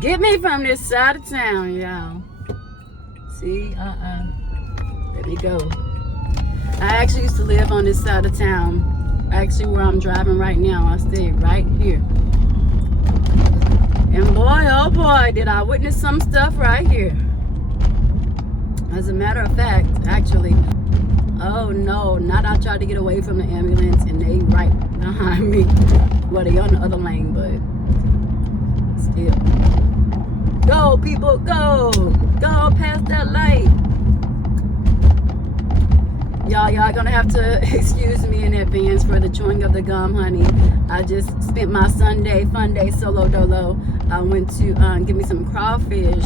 Get me from this side of town, y'all. See, let me go. I actually used to live on this side of town. Actually, where I'm driving right now, I stay right here. And boy, oh boy, did I witness some stuff right here. As a matter of fact, actually, oh no, not I tried to get away from the ambulance and they right behind me. Well, they on the other lane, but still. Go, people, go! Go past that light. Y'all gonna have to excuse me in advance for the chewing of the gum, honey. I just spent my Sunday fun day solo dolo. I went to get me some crawfish.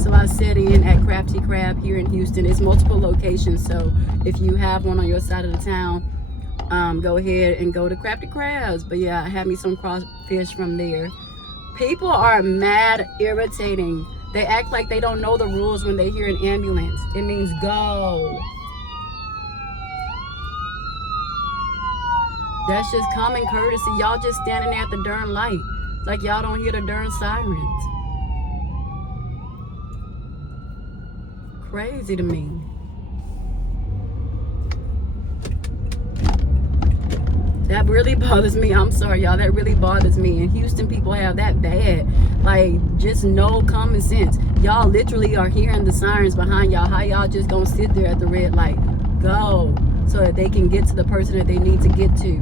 So I sat in at Crafty Crab here in Houston. It's multiple locations, so if you have one on your side of the town, go ahead and go to Crafty Crabs. But yeah, I had me some crawfish from there. People are mad irritating. They act like they don't know the rules when they hear an ambulance. It means go. That's just common courtesy. Y'all just standing there at the darn light. Like y'all don't hear the darn sirens. Crazy to me. That really bothers me. I'm sorry, y'all. That really bothers me. And Houston people have that bad. Like, just no common sense. Y'all literally are hearing the sirens behind y'all. How y'all just gonna sit there at the red light? Go. So that they can get to the person that they need to get to.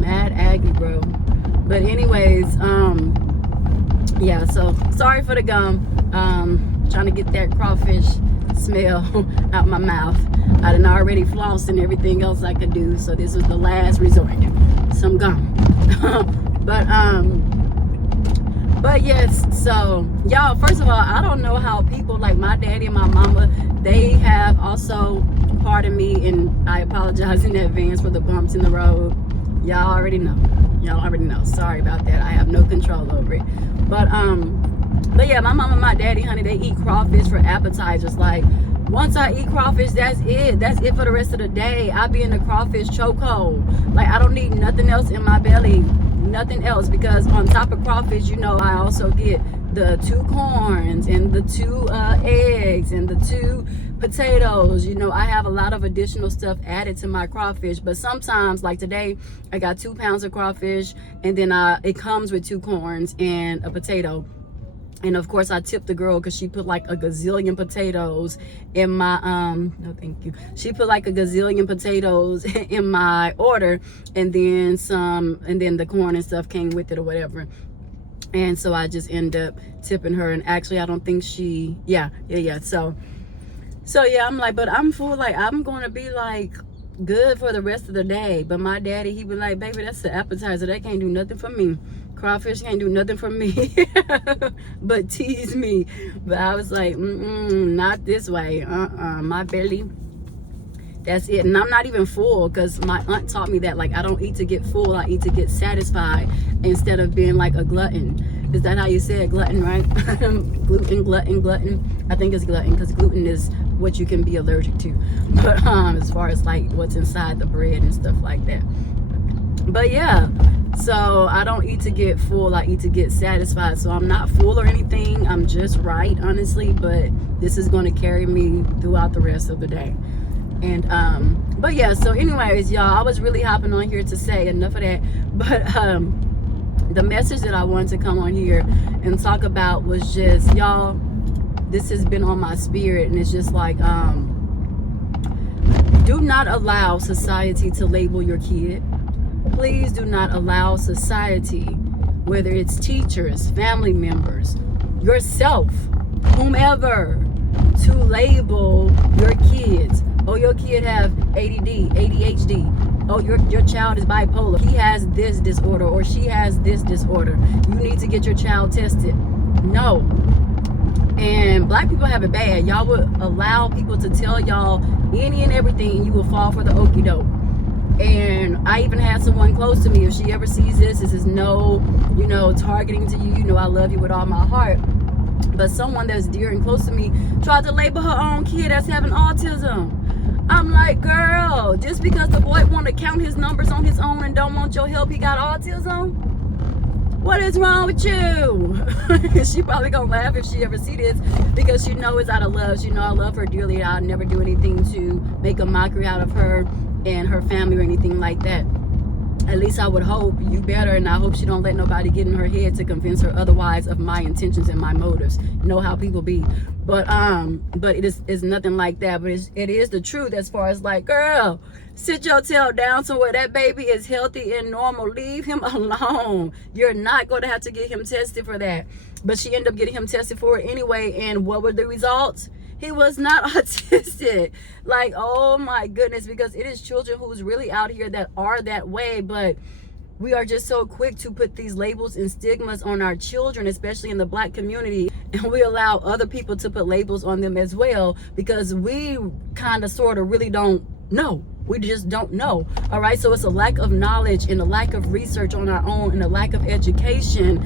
Mad Aggie, bro. But anyways, yeah, so sorry for the gum. Trying to get that crawfish smell out my mouth. I done already flossed and everything else I could do, so this was the last resort. Some gum. But yes, so y'all, first of all, I don't know how people like my daddy and my mama, they have also, pardon me, and I apologize in advance for the bumps in the road. Y'all already know. Y'all already know. Sorry about that. I have no control over it. But yeah, my mom and my daddy, honey, they eat crawfish for appetizers. Like, once I eat crawfish, that's it. That's it for the rest of the day. I be in the crawfish chokehold. Like, I don't need nothing else in my belly. Nothing else. Because on top of crawfish, you know, I also get the 2 corns and the 2 eggs and the 2 potatoes. You know, I have a lot of additional stuff added to my crawfish. But sometimes, like today, I got 2 pounds of crawfish, and then it comes with 2 corns and a potato. And of course I tipped the girl because she put like a gazillion potatoes in my no thank you, she put like a gazillion potatoes in my order, and then some, and then the corn and stuff came with it or whatever. And so I just end up tipping her. And actually I don't think she, yeah, so yeah, I'm like, but I'm full, like I'm going to be like good for the rest of the day. But my daddy, he be like, baby, that's the appetizer, that can't do nothing for me. Crawfish can't do nothing for me but tease me. But I was like, not this way. My belly, that's it. And I'm not even full, because my aunt taught me that, like, I don't eat to get full, I eat to get satisfied, instead of being like a glutton. Is that how you say it? Glutton, right? glutton. I think it's glutton, because gluten is what you can be allergic to. But as far as like what's inside the bread and stuff like that. But yeah, so I don't eat to get full, I eat to get satisfied. So I'm not full or anything, I'm just right, honestly. But this is going to carry me throughout the rest of the day. And but yeah, so anyways, y'all, I was really hopping on here to say enough of that. But the message that I wanted to come on here and talk about was just, y'all, this has been on my spirit, and it's just like, do not allow society to label your kid. Please do not allow society, whether it's teachers, family members, yourself, whomever, to label your kids. Oh, your kid have ADD, ADHD. Oh, your child is bipolar. He has this disorder, or she has this disorder. You need to get your child tested. No. And black people have it bad. Y'all would allow people to tell y'all any and everything, and you will fall for the okie doke. And I even had someone close to me, if she ever sees this is no, targeting to you. You know I love you with all my heart. But someone that's dear and close to me tried to label her own kid as having autism. I'm like, girl, just because the boy want to count his numbers on his own and don't want your help, he got autism? what is wrong with you? She probably gonna laugh if she ever see this, because she know it's out of love. She know I love her dearly. I'll never do anything to make a mockery out of her and her family or anything like that. At least I would hope. You better. And I hope she don't let nobody get in her head to convince her otherwise of my intentions and my motives. You know how people be. But it's nothing like that. But it is the truth, as far as like, girl, sit your tail down somewhere. That baby is healthy and normal. Leave him alone. You're not going to have to get him tested for that. But she ended up getting him tested for it anyway. And what were the results? He was not autistic. Like, oh my goodness, because it is children who's really out here that are that way. But we are just so quick to put these labels and stigmas on our children, especially in the Black community. And we allow other people to put labels on them as well, because we kind of sort of really don't know. We just don't know. All right. So it's a lack of knowledge and a lack of research on our own, and a lack of education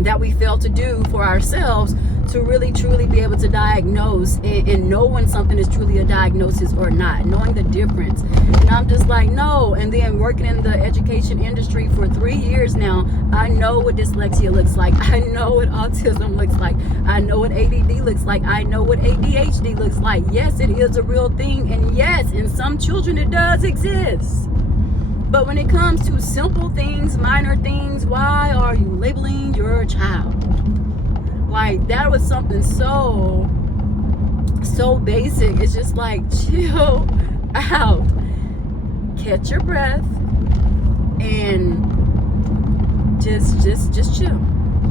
that we fail to do for ourselves to really truly be able to diagnose and know when something is truly a diagnosis or not, knowing the difference. And I'm just like, no. And then working in the education industry for 3 years now, I know what dyslexia looks like. I know what autism looks like. I know what ADD looks like. I know what ADHD looks like. Yes, it is a real thing. And yes, in some children it does exist. But when it comes to simple things, minor things, why are you labeling your child? Like, that was something so basic. It's just like, chill out. Catch your breath and just chill.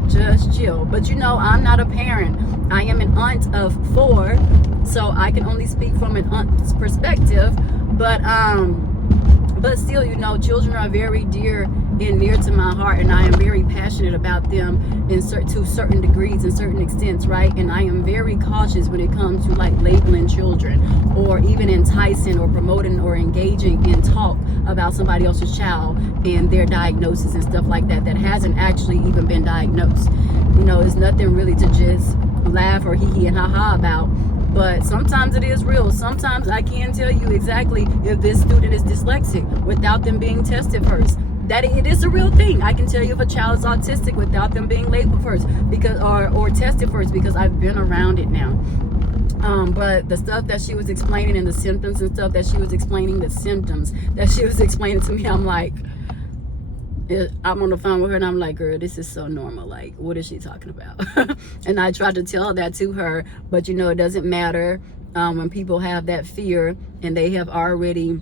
Just chill. But you know, I'm not a parent. I am an aunt of 4, so I can only speak from an aunt's perspective. But still, you know, children are very dear and near to my heart, and I am very passionate about them to certain degrees and certain extents, right? And I am very cautious when it comes to like labeling children, or even enticing or promoting or engaging in talk about somebody else's child and their diagnosis and stuff like that hasn't actually even been diagnosed. You know, it's nothing really to just laugh or hee and ha about. But sometimes it is real. Sometimes I can tell you exactly if this student is dyslexic without them being tested first. That it is a real thing. I can tell you if a child is autistic without them being labeled first, because or tested first, because I've been around it now. But the stuff that she was explaining and the symptoms and stuff that she was explaining, to me, I'm like, I'm on the phone with her and I'm like, girl, this is so normal. Like, what is she talking about? And I tried to tell that to her, but you know, it doesn't matter when people have that fear and they have already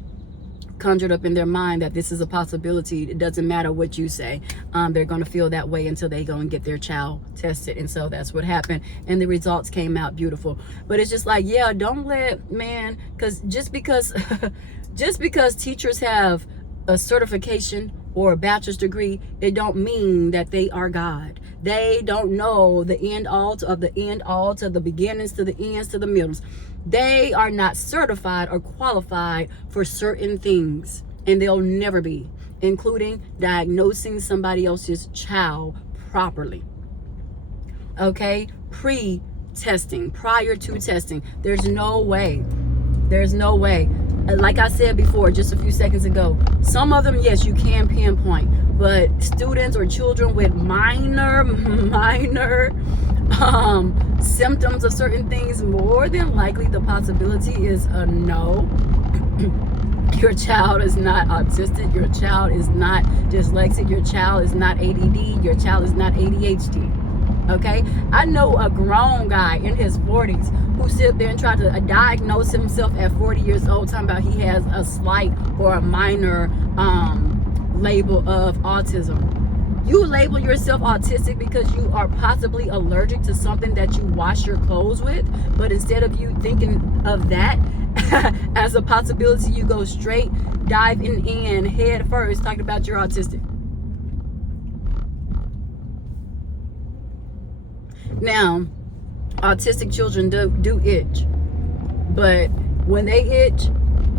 conjured up in their mind that this is a possibility. It doesn't matter what you say. They're going to feel that way until they go and get their child tested. And so that's what happened. And the results came out beautiful. But it's just like, yeah, don't let, man, because just because teachers have a certification or a bachelor's degree, it don't mean that they are God. They don't know the end all to the beginnings, to the ends, to the middles. They are not certified or qualified for certain things, and they'll never be, including diagnosing somebody else's child properly. Okay? Pre-testing, prior to testing. There's no way. Like I said before, just a few seconds ago, some of them, yes, you can pinpoint, but students or children with minor symptoms of certain things, more than likely the possibility is a no. Your child is not autistic. Your child is not dyslexic. Your child is not ADD. Your child is not ADHD. Okay, I know a grown guy in his 40s who sit there and try to diagnose himself at 40 years old, talking about he has a slight or a minor label of autism. You label yourself autistic because you are possibly allergic to something that you wash your clothes with, but instead of you thinking of that as a possibility, you go straight diving in head first talking about you're autistic. Now, autistic children do itch, but when they itch,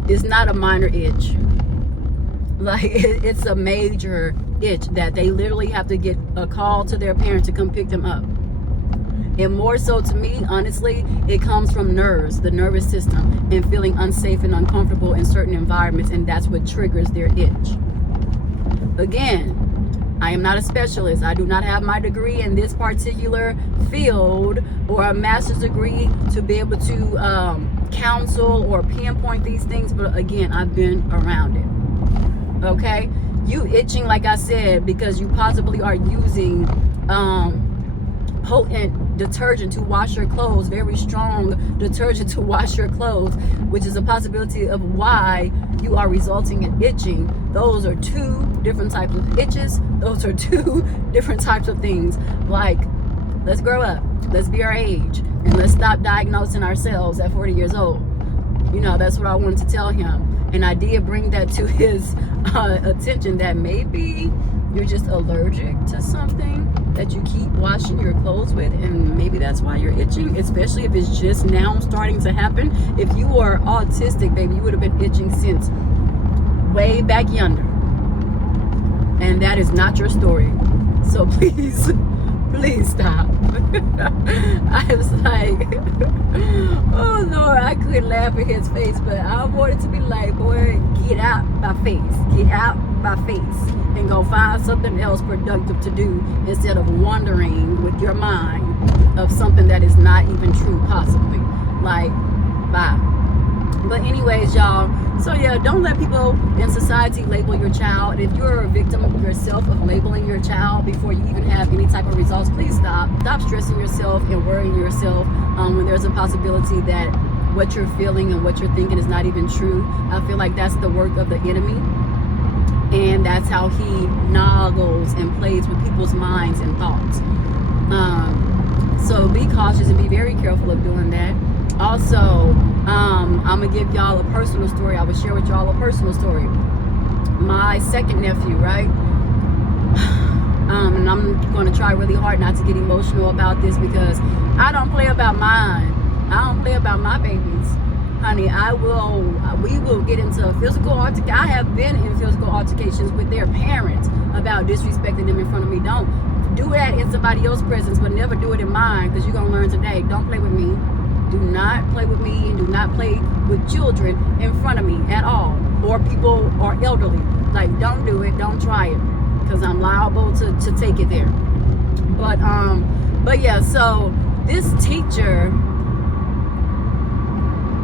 it's not a minor itch. Like, it's a major itch that they literally have to get a call to their parents to come pick them up. And more so, to me, honestly, it comes from nerves, the nervous system, and feeling unsafe and uncomfortable in certain environments, and that's what triggers their itch. Again, I am not a specialist. I do not have my degree in this particular field or a master's degree to be able to counsel or pinpoint these things. But again, I've been around it. Okay? You itching, like I said, because you possibly are using potent detergent to wash your clothes, very strong detergent to wash your clothes, which is a possibility of why you are resulting in itching. Those are two different types of itches. Those are two different types of things. Like, let's grow up, let's be our age, and let's stop diagnosing ourselves at 40 years old. You know, that's what I wanted to tell him. And I did bring that to his attention, that maybe you're just allergic to something that you keep washing your clothes with, and maybe that's why you're itching, especially if it's just now starting to happen. If you were autistic, baby, you would have been itching since way back yonder. And that is not your story. So please, please stop. I was like, oh Lord, I couldn't laugh at his face, but I wanted to be like, boy, get out my face, get out my face, and go find something else productive to do instead of wandering with your mind of something that is not even true, possibly. Like, bye. But anyways, y'all, so yeah, don't let people in society label your child. If you're a victim yourself of labeling your child before you even have any type of results, please stop stressing yourself and worrying yourself when there's a possibility that what you're feeling and what you're thinking is not even true. I feel like that's the work of the enemy, and that's how he noggles and plays with people's minds and thoughts. So be cautious and be very careful of doing that. Also, I'm gonna give y'all a personal story. I will share with y'all a personal story. My second nephew, right? And I'm going to try really hard not to get emotional about this, because I don't play about mine. I don't play about my babies, honey. We will get into physical altercations. I have been in physical altercations with their parents about disrespecting them in front of me. Don't do that in somebody else's presence, but never do it in mine, because you're gonna learn today. Don't play with me. Do not play with me, and do not play with children in front of me at all, or people or elderly. Like, don't do it. Don't try it, because I'm liable to take it there. But yeah, so this teacher,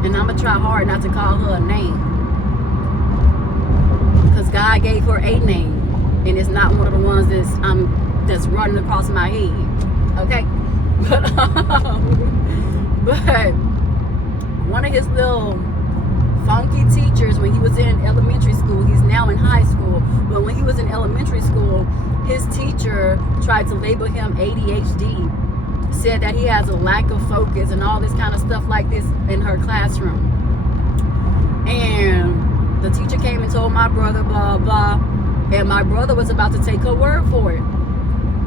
and I'm gonna try hard not to call her a name, because God gave her a name, and it's not one of the ones that's running across my head. Okay, but one of his little funky teachers, when he was in elementary school, he's now in high school, but when he was in elementary school, his teacher tried to label him ADHD, said that he has a lack of focus and all this kind of stuff like this in her classroom. And the teacher came and told my brother, blah, blah, and my brother was about to take her word for it.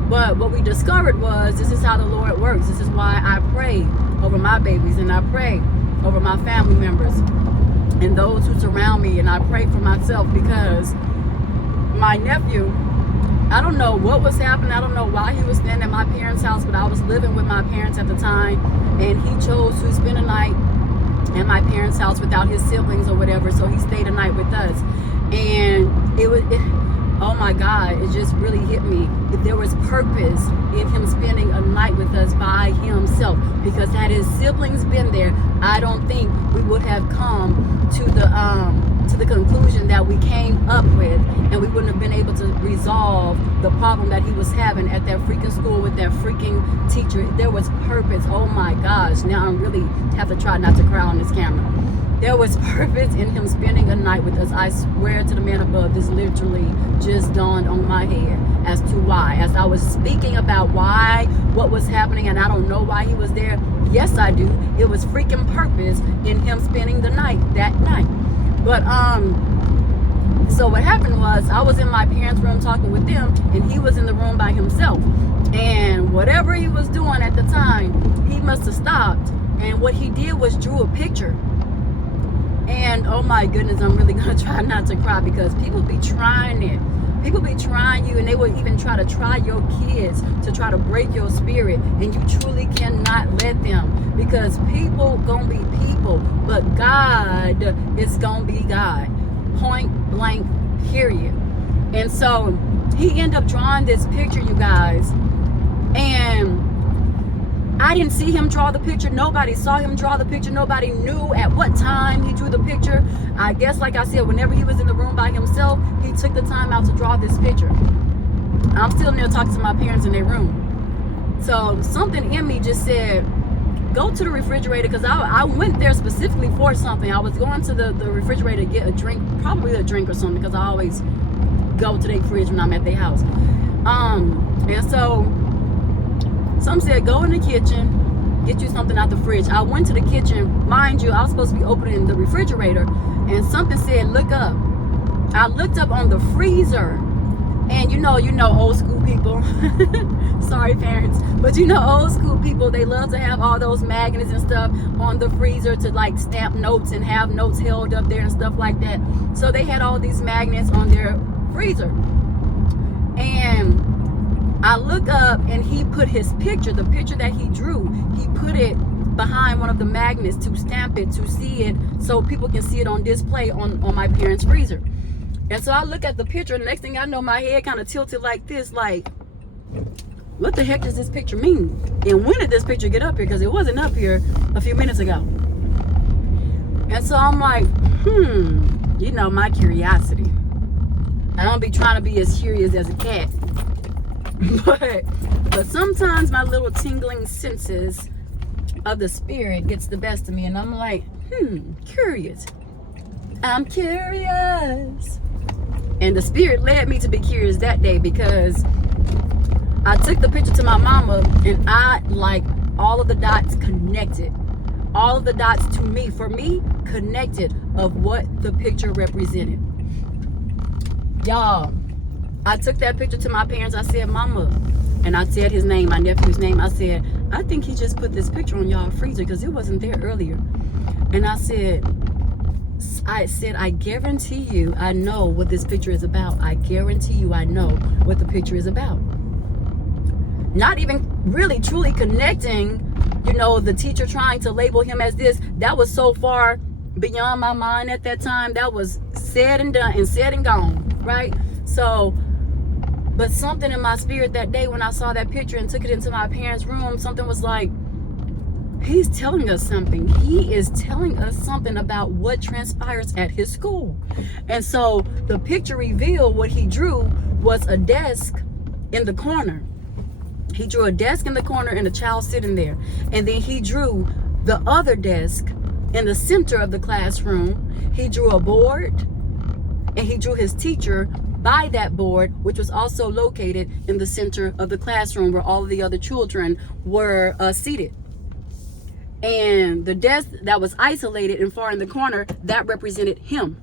But what we discovered was, this is how the Lord works. This is why I pray over my babies, and I pray over my family members and those who surround me, and I pray for myself, because my nephew, I don't know what was happening. I don't know why he was staying at my parents' house, but I was living with my parents at the time, and he chose to spend a night at my parents' house without his siblings or whatever, so he stayed a night with us. And oh my God, it just really hit me. If there was purpose in him spending a night with us by himself, because had his siblings been there, I don't think we would have come to the conclusion that we came up with, and we wouldn't have been able to resolve the problem that he was having at that freaking school with that freaking teacher. There was purpose. Oh my gosh, now I really have to try not to cry on this camera. There was purpose in him spending a night with us. I swear to the man above, this literally just dawned on my head as to why. As I was speaking about why, what was happening, and I don't know why he was there. Yes, I do. It was freaking purpose in him spending the night, that night. But, so what happened was, I was in my parents' room talking with them, and he was in the room by himself. And whatever he was doing at the time, he must have stopped. And what he did was drew a picture. And oh my goodness, I'm really gonna try not to cry, because people be trying it. People be trying you, and they will even try to try your kids to try to break your spirit, and you truly cannot let them, because people gonna be people, but God is gonna be God. Point blank, period. And so he ended up drawing this picture, you guys, and I didn't see him draw the picture. Nobody saw him draw the picture. Nobody knew at what time he drew the picture. I guess, like I said, whenever he was in the room by himself, he took the time out to draw this picture. I'm still there talking to my parents in their room. So something in me just said, go to the refrigerator, because I went there specifically for something. I was going to the refrigerator to get a drink, probably a drink or something, because I always go to their fridge when I'm at their house. And so some said, go in the kitchen, get you something out the fridge. I went to the kitchen. Mind you, I was supposed to be opening the refrigerator, and something said, look up. I looked up on the freezer, and you know old school people. Sorry, parents, but old school people, they love to have all those magnets and stuff on the freezer to like stamp notes and have notes held up there and stuff like that. So they had all these magnets on their freezer, and I look up, and he put his picture, the picture that he drew, he put it behind one of the magnets to stamp it, to see it, so people can see it on display on my parents' freezer. And so I look at the picture, and the next thing I know, my head kind of tilted like this, like, what the heck does this picture mean? And when did this picture get up here? Because it wasn't up here a few minutes ago. And so I'm like, my curiosity. I don't be trying to be as curious as a cat. But sometimes my little tingling senses of the spirit gets the best of me, and I'm like, curious. I'm curious. And the spirit led me to be curious that day, because I took the picture to my mama, and I, like, all of the dots connected. All of the dots to me, for me, connected of what the picture represented. Y'all, I took that picture to my parents. I said, Mama, and I said his name, my nephew's name. I said, I think he just put this picture on y'all freezer, because it wasn't there earlier. And I said, I guarantee you, I know what this picture is about. I guarantee you, I know what the picture is about. Not even really truly connecting, the teacher trying to label him as this. That was so far beyond my mind at that time. That was said and done and said and gone, right? So, but something in my spirit that day when I saw that picture and took it into my parents' room, something was like, he's telling us something. He is telling us something about what transpires at his school. And so the picture revealed what he drew was a desk in the corner. He drew a desk in the corner and a child sitting there. And then he drew the other desk in the center of the classroom. He drew a board, and he drew his teacher by that board, which was also located in the center of the classroom where all of the other children were seated. And the desk that was isolated and far in the corner, that represented him.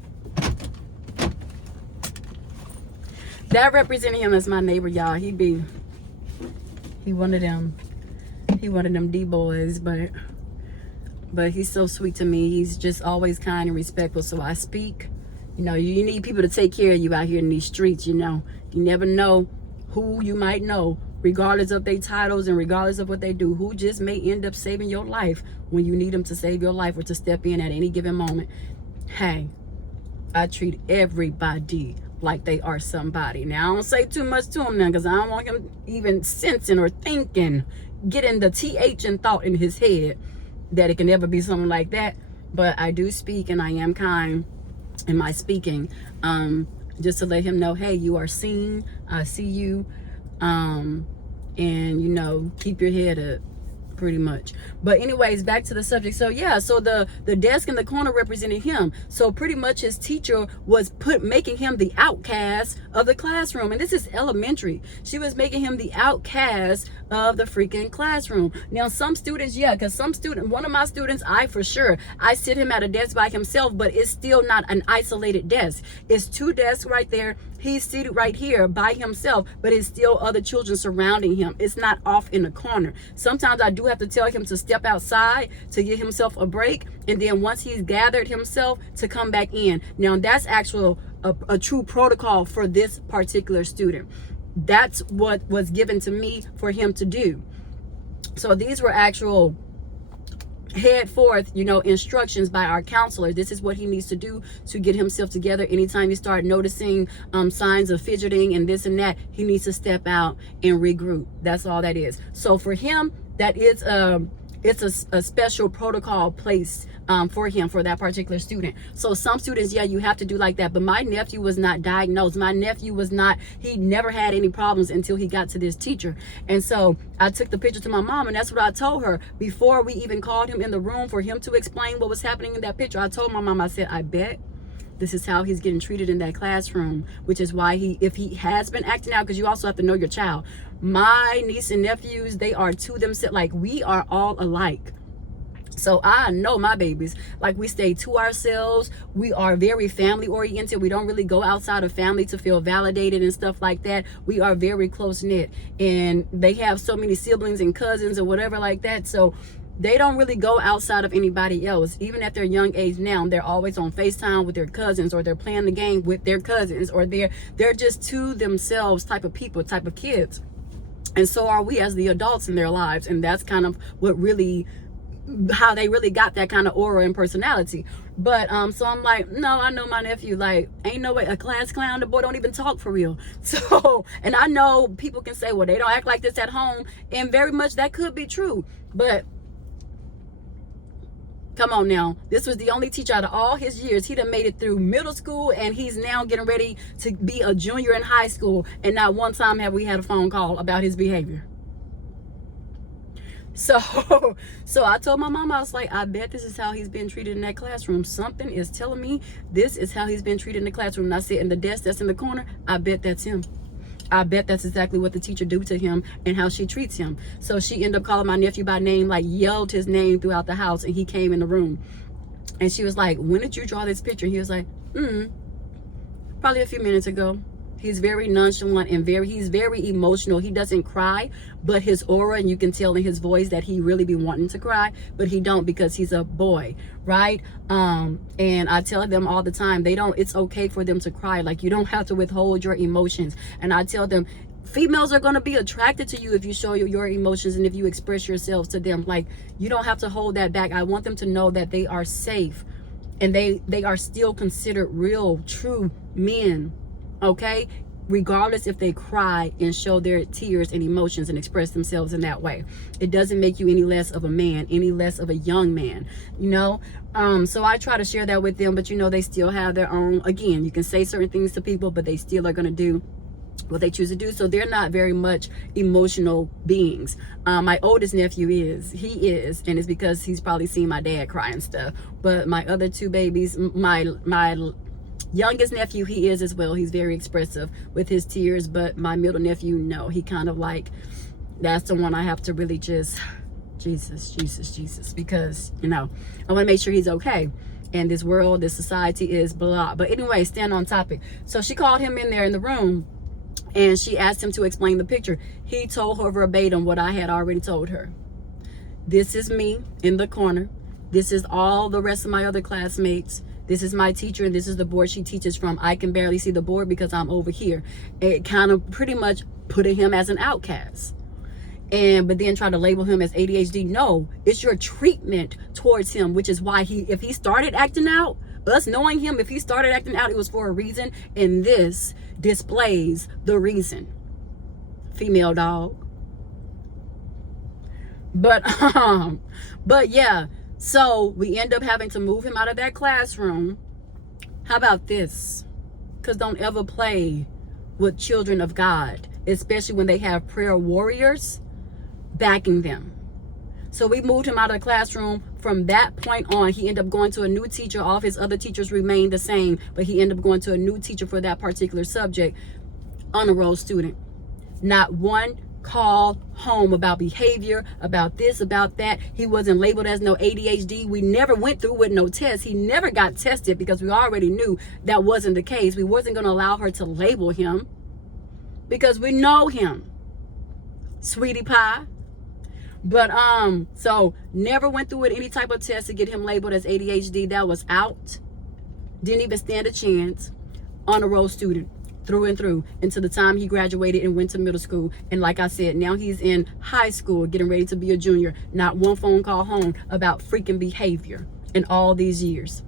That represented him as my neighbor, y'all. He one of them D boys, but he's so sweet to me. He's just always kind and respectful. So I speak. You need people to take care of you out here in these streets. You never know who you might know, regardless of their titles and regardless of what they do, who just may end up saving your life when you need them to save your life or to step in at any given moment. Hey, I treat everybody like they are somebody. Now, I don't say too much to him now, because I don't want him even sensing or thinking, getting the TH and thought in his head that it can never be something like that. But I do speak, and I am kind in my speaking, just to let him know, hey, you are seen. I see you. And keep your head up, pretty much. But anyways, back to the subject. So yeah, so the desk in the corner represented him. So pretty much his teacher was making him the outcast of the classroom. And this is elementary. She was making him the outcast of the freaking classroom. Now some students, because one of my students, I sit him at a desk by himself, but it's still not an isolated desk. It's two desks right there. He's seated right here by himself, but it's still other children surrounding him. It's not off in the corner. Sometimes I do have to tell him to step outside to give himself a break, and then once he's gathered himself, to come back in. Now that's a true protocol for this particular student. That's what was given to me for him to do. So these were actual head forth, you know, instructions by our counselor. This is what he needs to do to get himself together. Anytime you start noticing signs of fidgeting and this and that, he needs to step out and regroup. That's all that is. So for him, that is it's a special protocol placed for him, for that particular student. So some students, yeah, you have to do like that. But my nephew was not diagnosed. My nephew was not, he never had any problems until he got to this teacher. And so I took the picture to my mom, and that's what I told her before we even called him in the room for him to explain what was happening in that picture. I told my mom, I said, I bet this is how he's getting treated in that classroom, which is why if he has been acting out, because you also have to know your child. My niece and nephews, they are to themselves, like we are all alike. So I know my babies, like we stay to ourselves. We are very family oriented. We don't really go outside of family to feel validated and stuff like that. We are very close knit, and they have so many siblings and cousins or whatever like that. So they don't really go outside of anybody else. Even at their young age now, they're always on FaceTime with their cousins, or they're playing the game with their cousins, or they're just to themselves type of people, type of kids. And so are we as the adults in their lives. And that's kind of what really, how they really got that kind of aura and personality. But so I'm like, no, I know my nephew, like, ain't no way, a class clown, the boy don't even talk for real. So, and I know people can say, well, they don't act like this at home, and very much that could be true. But come on now, this was the only teacher out of all his years. He done made it through middle school, and he's now getting ready to be a junior in high school, and not one time have we had a phone call about his behavior. So I told my mom, I was like, I bet this is how he's been treated in that classroom. Something is telling me this is how he's been treated in the classroom. And I sit in the desk that's in the corner, I bet that's him. I bet that's exactly what the teacher do to him and how she treats him. So she ended up calling my nephew by name, like yelled his name throughout the house, and he came in the room. And she was like, when did you draw this picture? And he was like, probably a few minutes ago. He's very nonchalant and he's very emotional. He doesn't cry, but his aura, and you can tell in his voice that he really be wanting to cry, but he don't, because he's a boy, right? And I tell them all the time, it's okay for them to cry. Like, you don't have to withhold your emotions. And I tell them, females are going to be attracted to you if you show your emotions and if you express yourselves to them. Like, you don't have to hold that back. I want them to know that they are safe, and they are still considered real, true men. Okay, regardless if they cry and show their tears and emotions and express themselves in that way. It doesn't make you any less of a man, any less of a young man, you know. So I try to share that with them, but you know, they still have their own. Again, you can say certain things to people, but they still are going to do what they choose to do. So they're not very much emotional beings. My oldest nephew is, and it's because he's probably seen my dad cry and stuff. But my other two babies, my youngest nephew, he is as well. He's very expressive with his tears. But my middle nephew, no, he kind of like, that's the one I have to really just, Jesus, because, you know, I want to make sure he's okay. And this world, this society is blah. But anyway, stand on topic. So she called him in there in the room, and she asked him to explain the picture. He told her verbatim what I had already told her. This is me in the corner. This is all the rest of my other classmates. This is my teacher, and this is the board she teaches from. I can barely see the board because I'm over here. It kind of pretty much put him as an outcast. But then try to label him as ADHD. No, it's your treatment towards him, which is why if he started acting out, us knowing him, if he started acting out, it was for a reason, and this displays the reason. Female dog. But yeah. So we end up having to move him out of that classroom. How about this? Because don't ever play with children of God, especially when they have prayer warriors backing them. So we moved him out of the classroom. From that point on, he ended up going to a new teacher. All of his other teachers remained the same, but he ended up going to a new teacher for that particular subject. Honor roll student. Not one call home about behavior, about this, about that. He wasn't labeled as no ADHD. We never went through with no tests. He never got tested because we already knew that wasn't the case. We wasn't going to allow her to label him because we know him. Sweetie pie. But so never went through with any type of test to get him labeled as ADHD. That was out. Didn't even stand a chance. Honor roll student. through and through until the time he graduated and went to middle school. And like I said, now he's in high school, getting ready to be a junior. Not one phone call home about freaking behavior in all these years.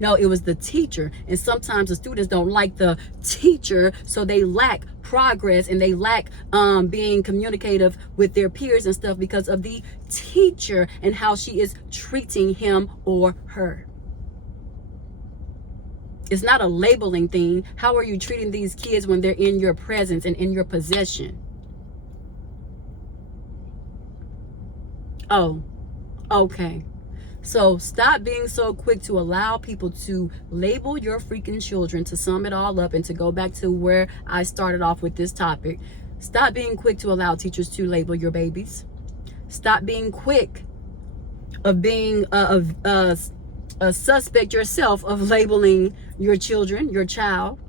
No, it was the teacher. And sometimes the students don't like the teacher, so they lack progress and they lack being communicative with their peers and stuff because of the teacher and how she is treating him or her. It's not a labeling thing. How are you treating these kids when they're in your presence and in your possession? Oh, okay. So stop being so quick to allow people to label your freaking children, to sum it all up and to go back to where I started off with this topic. Stop being quick to allow teachers to label your babies. Stop being quick of being a suspect yourself of labeling your children, your child.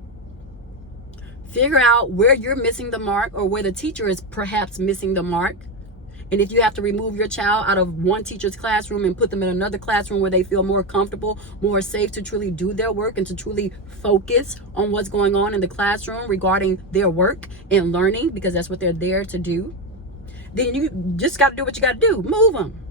Figure out where you're missing the mark or where the teacher is perhaps missing the mark. And if you have to remove your child out of one teacher's classroom and put them in another classroom where they feel more comfortable, more safe to truly do their work and to truly focus on what's going on in the classroom regarding their work and learning, because that's what they're there to do, then you just got to do what you got to do. Move them.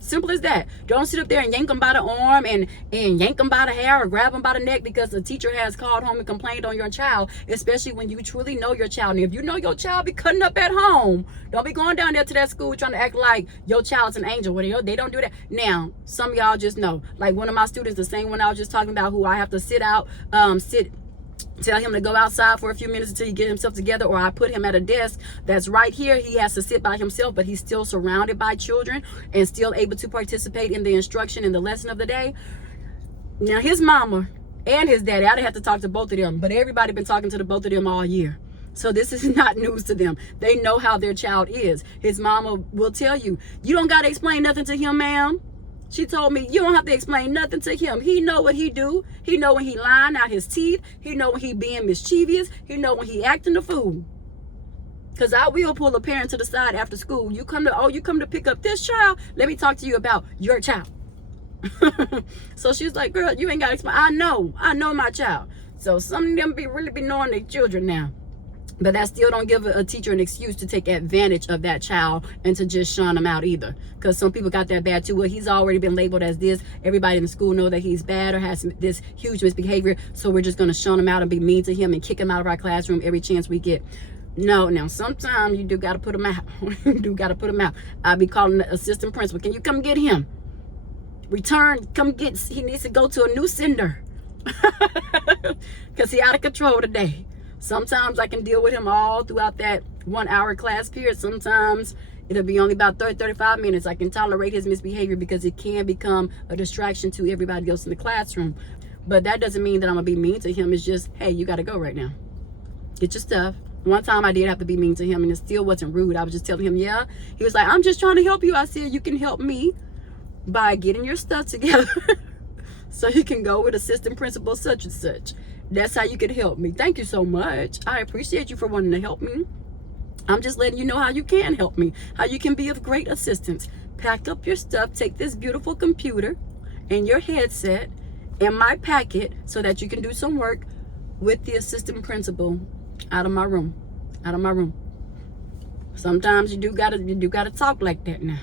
Simple as that. Don't sit up there and yank them by the arm and yank them by the hair or grab them by the neck because the teacher has called home and complained on your child, especially when you truly know your child. And if you know your child be cutting up at home, don't be going down there to that school trying to act like your child's an angel. Well, they don't do that. Now, some of y'all just know. Like one of my students, the same one I was just talking about, who I have to tell him to go outside for a few minutes until he get himself together, or I put him at a desk that's right here. He has to sit by himself, but he's still surrounded by children and still able to participate in the instruction and the lesson of the day. Now his mama and his daddy, I'd have to talk to both of them, but everybody been talking to the both of them all year. So this is not news to them. They know how their child is. His mama will tell you, you don't got to explain nothing to him, ma'am. She told me, you don't have to explain nothing to him. He know what he do. He know when he lying out his teeth. He know when he being mischievous. He know when he acting the fool. Because I will pull a parent to the side after school. You come to pick up this child? Let me talk to you about your child. So she's like, girl, you ain't got to explain. I know my child. So some of them really be knowing their children now. But that still don't give a teacher an excuse to take advantage of that child and to just shun them out either. Because some people got that bad too. Well, he's already been labeled as this. Everybody in the school know that he's bad or has this huge misbehavior. So we're just going to shun him out and be mean to him and kick him out of our classroom every chance we get. No, now sometimes you do got to put him out. You do got to put him out. I'll be calling the assistant principal. Can you come get him? Return, he needs to go to a new sender. Because he out of control today. Sometimes I can deal with him all throughout that 1 hour class period. Sometimes it'll be only about 35 minutes. I can tolerate his misbehavior because it can become a distraction to everybody else in the classroom. But that doesn't mean that I'm going to be mean to him. It's just, hey, you got to go right now. Get your stuff. One time I did have to be mean to him and it still wasn't rude. I was just telling him, yeah. He was like, I'm just trying to help you. I said, you can help me by getting your stuff together so you can go with assistant principal such and such. That's how you can help me. Thank you so much. I appreciate you for wanting to help me. I'm just letting you know how you can help me, how you can be of great assistance. Pack up your stuff, take this beautiful computer and your headset and my packet so that you can do some work with the assistant principal out of my room. Sometimes you do gotta talk like that now.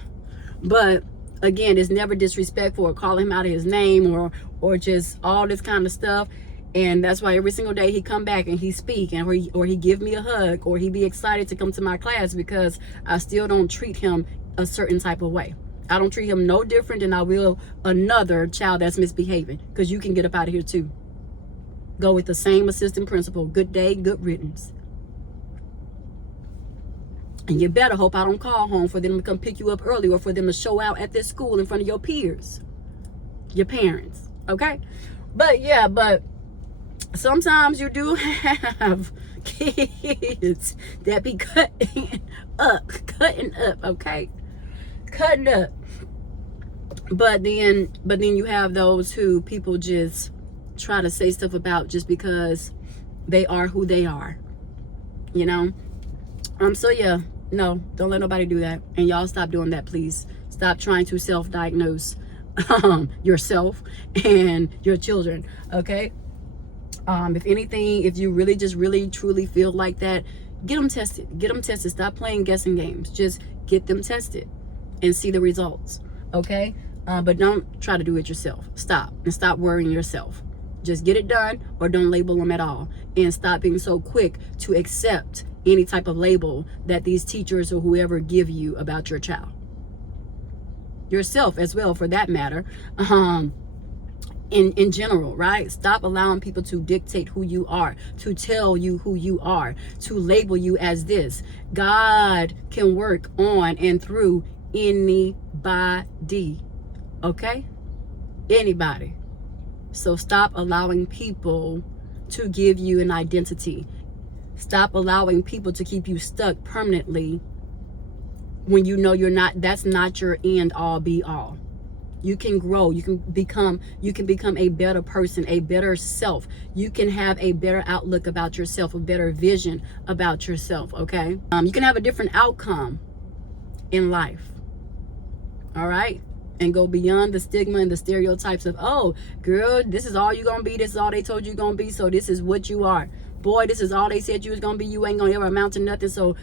But again, it's never disrespectful or calling him out of his name or just all this kind of stuff. And that's why every single day he come back and he speak and or he give me a hug or he be excited to come to my class, because I still don't treat him a certain type of way. I don't treat him no different than I will another child that's misbehaving, because you can get up out of here too. Go with the same assistant principal. Good day, good riddance. And you better hope I don't call home for them to come pick you up early or for them to show out at this school in front of your peers, your parents, okay? But sometimes you do have kids that be cutting up, okay? Cutting up. But then you have those who people just try to say stuff about just because they are who they are, you know? So yeah, no, don't let nobody do that. And y'all stop doing that, please. Stop trying to self-diagnose yourself and your children, okay? If anything, if you really just really truly feel like that, get them tested. Get them tested. Stop playing guessing games. Just get them tested and see the results. Okay? But don't try to do it yourself. Stop. And stop worrying yourself. Just get it done, or don't label them at all. And stop being so quick to accept any type of label that these teachers or whoever give you about your child. Yourself as well, for that matter. In general, right? Stop allowing people to dictate who you are, to tell you who you are, to label you as this. God can work on and through anybody. Okay? Anybody. So stop allowing people to give you an identity. Stop allowing people to keep you stuck permanently when you know you're not, that's not your end all be all. You can grow. You can become a better person, a better self. You can have a better outlook about yourself, a better vision about yourself, okay? You can have a different outcome in life, all right? And go beyond the stigma and the stereotypes of, oh, girl, this is all you're going to be. This is all they told you you're going to be, so this is what you are. Boy, this is all they said you was going to be. You ain't going to ever amount to nothing, so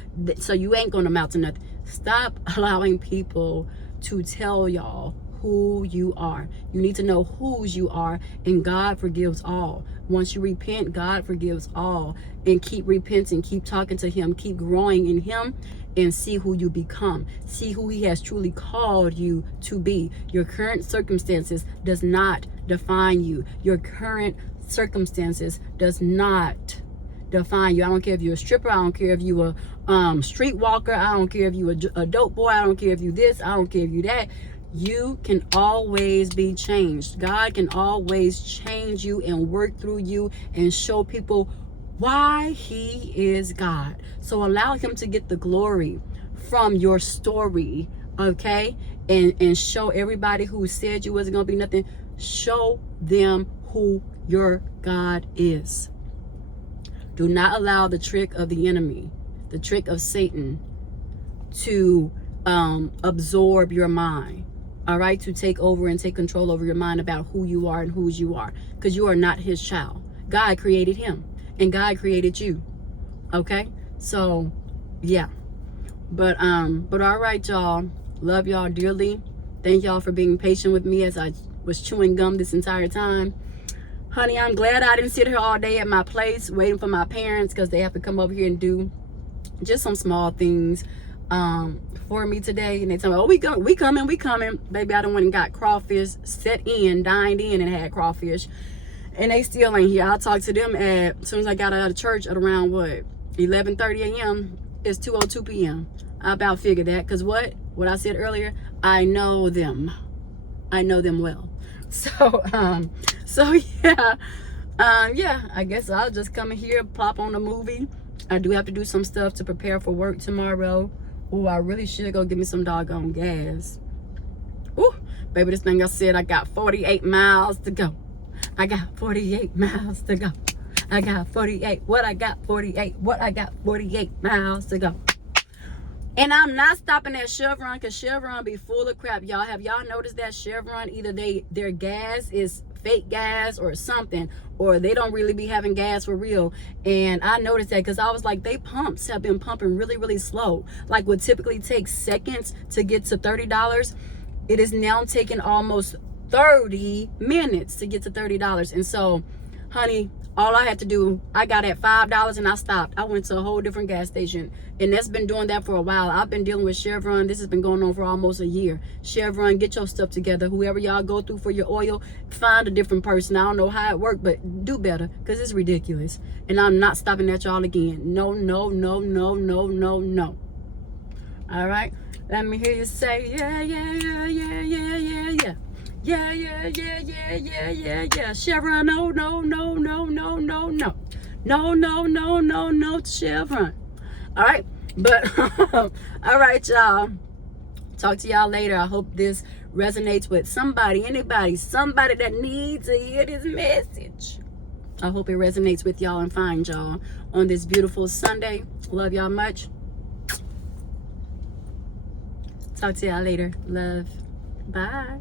you ain't going to amount to nothing. Stop allowing people to tell y'all who you are. You need to know whose you are, and God forgives all. Once you repent, God forgives all. And keep repenting, keep talking to him, keep growing in him, and see who you become. See who he has truly called you to be. Your current circumstances does not define you. Your current circumstances does not define you. I don't care if you're a stripper. I don't care if you're a streetwalker. I don't care if you're a dope boy. I don't care if you this. I don't care if you that. You can always be changed. God can always change you and work through you and show people why he is God. So allow him to get the glory from your story, okay? And show everybody who said you wasn't going to be nothing, show them who your God is. Do not allow the trick of the enemy, the trick of Satan, to absorb your mind. All right, to take over and take control over your mind about who you are and whose you are, because you are not his child. God created him, and God created you. Okay, so yeah, but all right, y'all. Love y'all dearly. Thank y'all for being patient with me as I was chewing gum this entire time. Honey, I'm glad I didn't sit here all day at my place waiting for my parents, because they have to come over here and do just some small things for me today. And they tell me, oh, we coming. Baby, I done went and got crawfish, dined in and had crawfish. And they still ain't here. I'll talk to them as soon as I got out of church at around, 11:30 a.m. It's 2:02 p.m. I about figured that, because what I said earlier, I know them. I know them well. So, yeah, I guess I'll just come in here, plop on a movie. I do have to do some stuff to prepare for work tomorrow. Oh, I really should go get me some doggone gas. Ooh, baby, this thing I said, I got 48 miles to go. I got 48 miles to go. I got 48. What I got 48. What I got 48 miles to go. And I'm not stopping at Chevron, because Chevron be full of crap. Y'all, have y'all noticed that Chevron, either their gas is fake gas or something, or they don't really be having gas for real. And I noticed that because I was like, they pumps have been pumping really, really slow. Like what typically takes seconds to get to $30, it is now taking almost 30 minutes to get to $30. And so, honey, all I had to do, I got at $5 and I stopped. I went to a whole different gas station, and that's been doing that for a while. I've been dealing with Chevron. This has been going on for almost a year. Chevron, get your stuff together. Whoever y'all go through for your oil, find a different person. I don't know how it worked, but do better, because it's ridiculous. And I'm not stopping at y'all again. No, no, no, no, no, no, no. All right? Let me hear you say, yeah, yeah, yeah, yeah, yeah, yeah, yeah. Yeah, yeah, yeah, yeah, yeah, yeah, yeah. Chevron, no, no, no, no, no, no, no. No, no, no, no, no, Chevron. All right, but all right, y'all. Talk to y'all later. I hope this resonates with somebody, anybody, somebody that needs to hear this message. I hope it resonates with y'all and find y'all on this beautiful Sunday. Love y'all much. Talk to y'all later. Love. Bye.